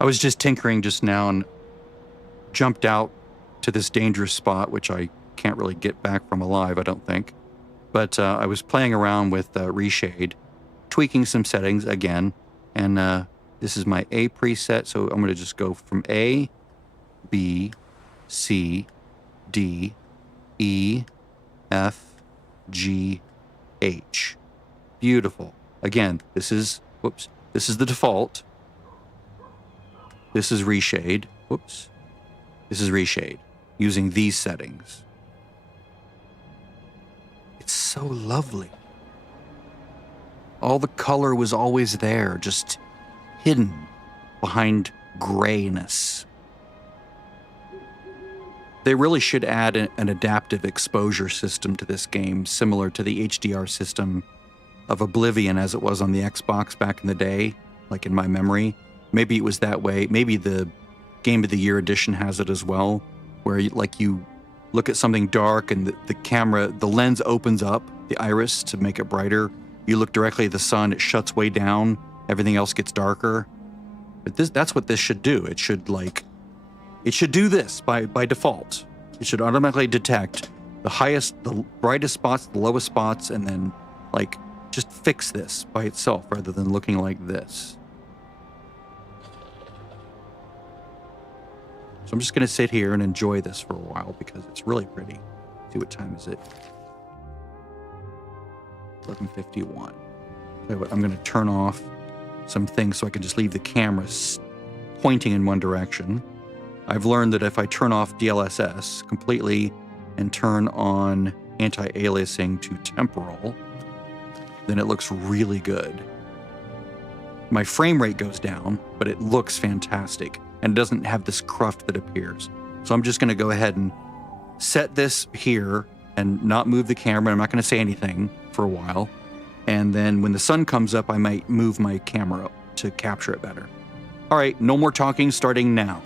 I was just tinkering just now and jumped out to this dangerous spot, which I can't really get back from alive, I don't think. But I was playing around with ReShade, tweaking some settings again, and this is my A preset, so I'm going to just go from A, B, C, D, E, F, G, H. Beautiful. Again, this is the default. This is ReShade. Whoops. This is ReShade using these settings. It's so lovely. All the color was always there, just hidden behind grayness. They really should add an adaptive exposure system to this game, similar to the HDR system of Oblivion as it was on the Xbox back in the day, like in my memory. Maybe it was that way. Maybe the Game of the Year edition has it as well, where you look at something dark and the lens opens up, the iris, to make it brighter. You look directly at the sun, it shuts way down, everything else gets darker. But that's what this should do. It should do this by default. It should automatically detect the brightest spots, the lowest spots, and then just fix this by itself rather than looking like this. So I'm just going to sit here and enjoy this for a while because it's really pretty. See, what time is it? 11:51. I'm going to turn off some things so I can just leave the camera pointing in one direction. I've learned that if I turn off DLSS completely and turn on anti-aliasing to temporal, then it looks really good. My frame rate goes down, but it looks fantastic, and it doesn't have this cruft that appears. So I'm just going to go ahead and set this here and not move the camera. I'm not going to say anything for a while. And then when the sun comes up, I might move my camera up to capture it better. All right, no more talking starting now.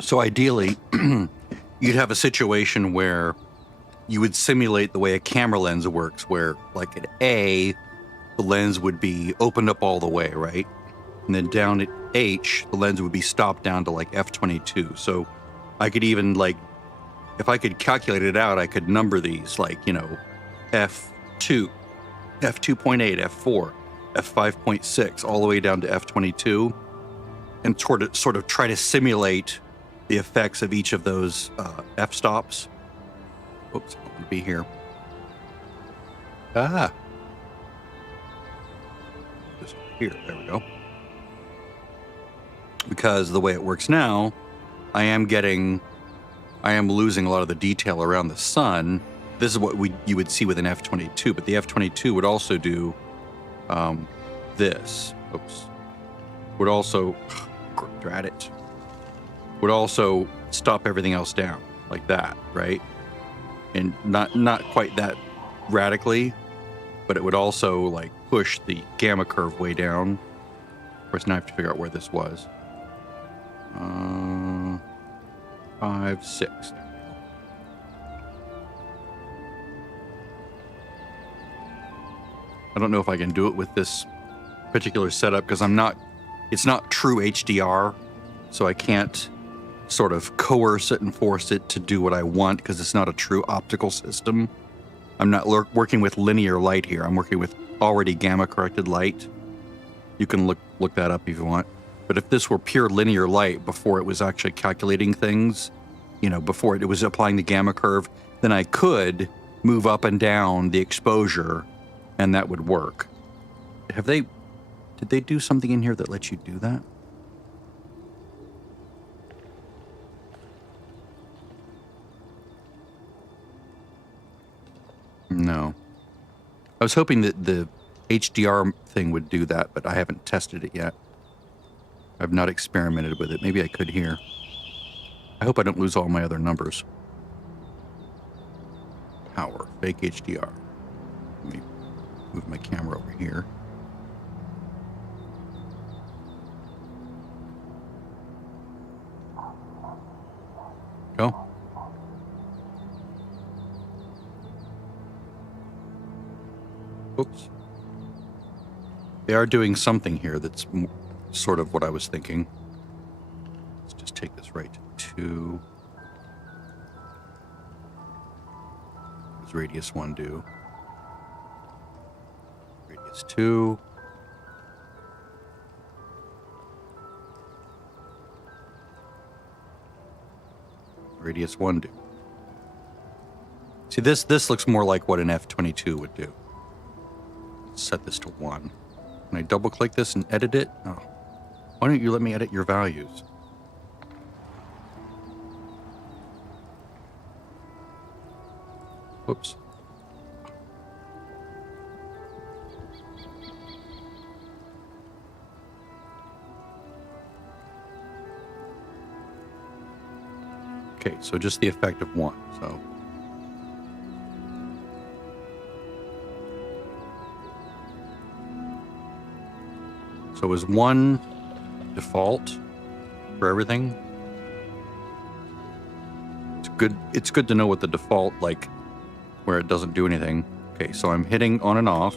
So ideally, you'd have a situation where you would simulate the way a camera lens works, where like at A, the lens would be opened up all the way, right? And then down at H, the lens would be stopped down to like f22. So I could even like, if I could calculate it out, I could number these like, you know, f2, f2.8, f4, f5.6, all the way down to f22, and sort of try to simulate the effects of each of those f-stops. Oops, I want to be here. Just here, there we go. Because the way it works now, I am losing a lot of the detail around the sun. This is what you would see with an f22, but the f22 would also do this. Oops. Would also, drat it. Would also stop everything else down like that, right? And not quite that radically, but it would also like push the gamma curve way down. Of course, now I have to figure out where this was. 5, 6. I don't know if I can do it with this particular setup because it's not true HDR, so I can't sort of coerce it and force it to do what I want because it's not a true optical system. I'm not working with linear light here. I'm working with already gamma corrected light. You can look that up if you want. But if this were pure linear light before it was actually calculating things, you know, before it was applying the gamma curve, then I could move up and down the exposure and that would work. Did they do something in here that lets you do that? No. I was hoping that the HDR thing would do that, but I haven't tested it yet. I've not experimented with it. Maybe I could here. I hope I don't lose all my other numbers. Power, fake HDR. Let me move my camera over here. Go. Oops. They are doing something here that's sort of what I was thinking. Let's just take this right to 2. What does radius 1 do? Radius 2. Radius 1 do? See, this looks more like what an f22 would do. Set this to 1. Can I double click this and edit it? Oh. Why don't you let me edit your values? Whoops. Okay, so just the effect of 1, so. So is 1 default for everything? It's good to know what the default, like, where it doesn't do anything. Okay, so I'm hitting on and off,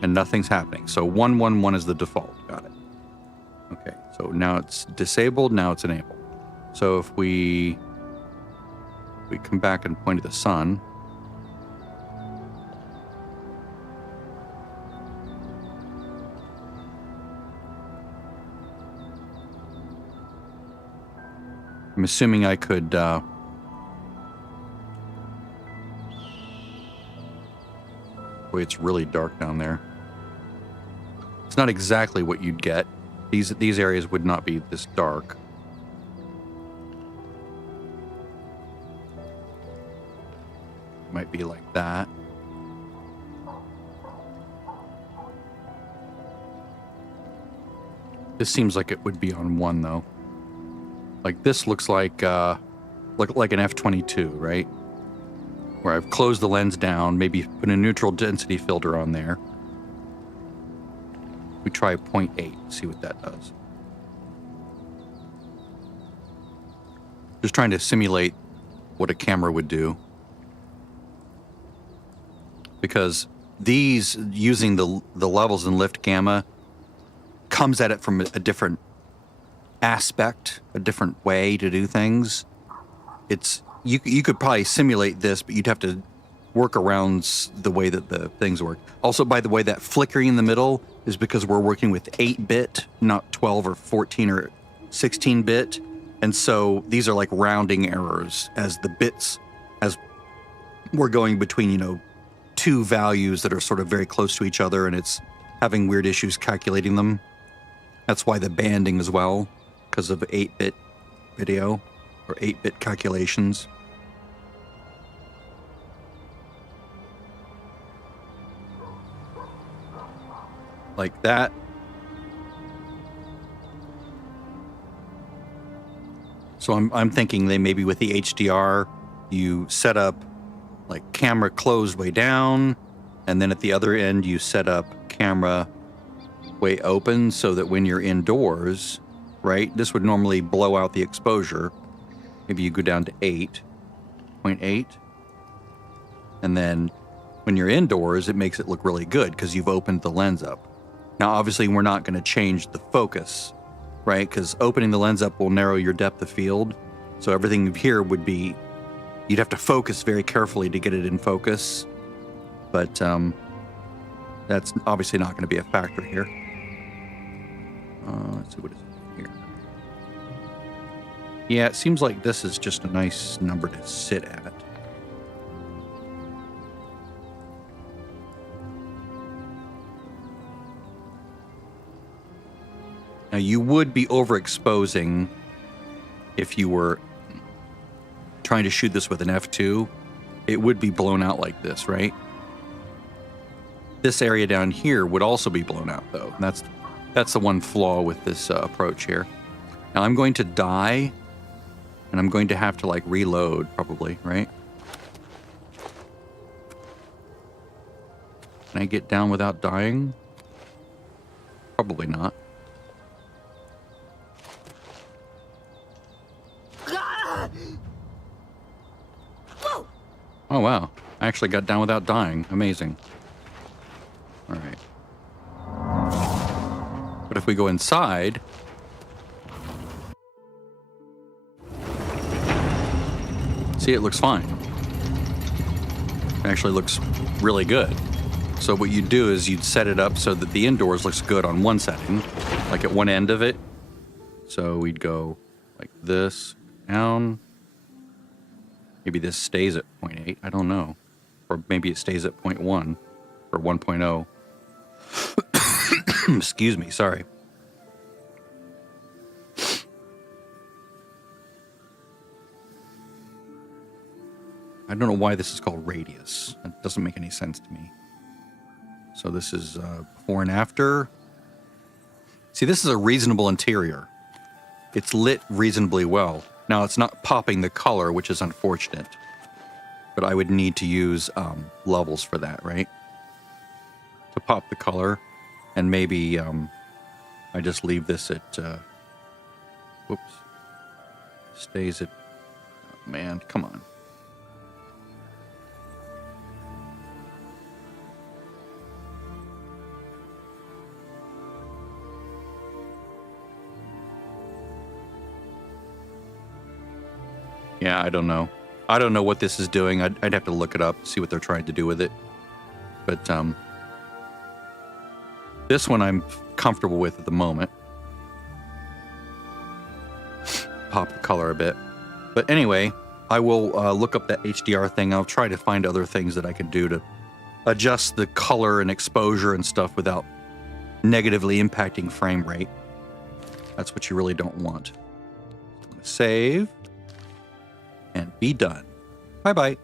and nothing's happening. So 1, 1, 1 is the default. Got it. Okay, so now it's disabled, now it's enabled. So if we come back and point at the sun, I'm assuming I could, boy, it's really dark down there. It's not exactly what you'd get. These areas would not be this dark. Might be like that. This seems like it would be on 1 though. Like this looks like an f22, right? Where I've closed the lens down, maybe put a neutral density filter on there. We try 0.8, see what that does. Just trying to simulate what a camera would do. Because these, using the levels in Lift Gamma, comes at it from a different aspect, a different way to do things. It's you could probably simulate this, but you'd have to work around the way that the things work. Also, by the way, that flickering in the middle is because we're working with 8-bit, not 12 or 14 or 16-bit. And so these are like rounding errors as the bits, as we're going between, you know, two values that are sort of very close to each other, and it's having weird issues calculating them. That's why the banding as well, because of 8-bit video or 8-bit calculations. Like that. So I'm thinking they maybe with the HDR, you set up like camera closed way down, and then at the other end you set up camera way open so that when you're indoors, right, this would normally blow out the exposure. Maybe you go down to 8.8, and then when you're indoors, it makes it look really good because you've opened the lens up. Now, obviously, we're not going to change the focus, right? Because opening the lens up will narrow your depth of field. So everything here would be, you'd have to focus very carefully to get it in focus. But that's obviously not going to be a factor here. Let's see what is here. Yeah, it seems like this is just a nice number to sit at. Now, you would be overexposing if you were trying to shoot this with an f2. It would be blown out like this, right? This area down here would also be blown out, though. And that's the one flaw with this approach here. Now, I'm going to die, and I'm going to have to, like, reload, probably, right? Can I get down without dying? Probably not. Oh, wow. I actually got down without dying. Amazing. All right. But if we go inside... See, it looks fine. It actually looks really good. So what you'd do is you'd set it up so that the indoors looks good on one setting, like at one end of it. So we'd go like this, down. Maybe this stays at 0.8. I don't know. Or maybe it stays at 0.1 or 1.0. Excuse me, sorry. I don't know why this is called radius. That doesn't make any sense to me. So this is before and after. See, this is a reasonable interior. It's lit reasonably well. Now, it's not popping the color, which is unfortunate. But I would need to use levels for that, right? To pop the color. And maybe I just leave this at... whoops. Stays at... Oh, man, come on. Yeah, I don't know. I don't know what this is doing. I'd have to look it up, see what they're trying to do with it. But this one I'm comfortable with at the moment. Pop the color a bit. But anyway, I will look up that HDR thing. I'll try to find other things that I can do to adjust the color and exposure and stuff without negatively impacting frame rate. That's what you really don't want. I'm gonna save. And be done. Bye-bye.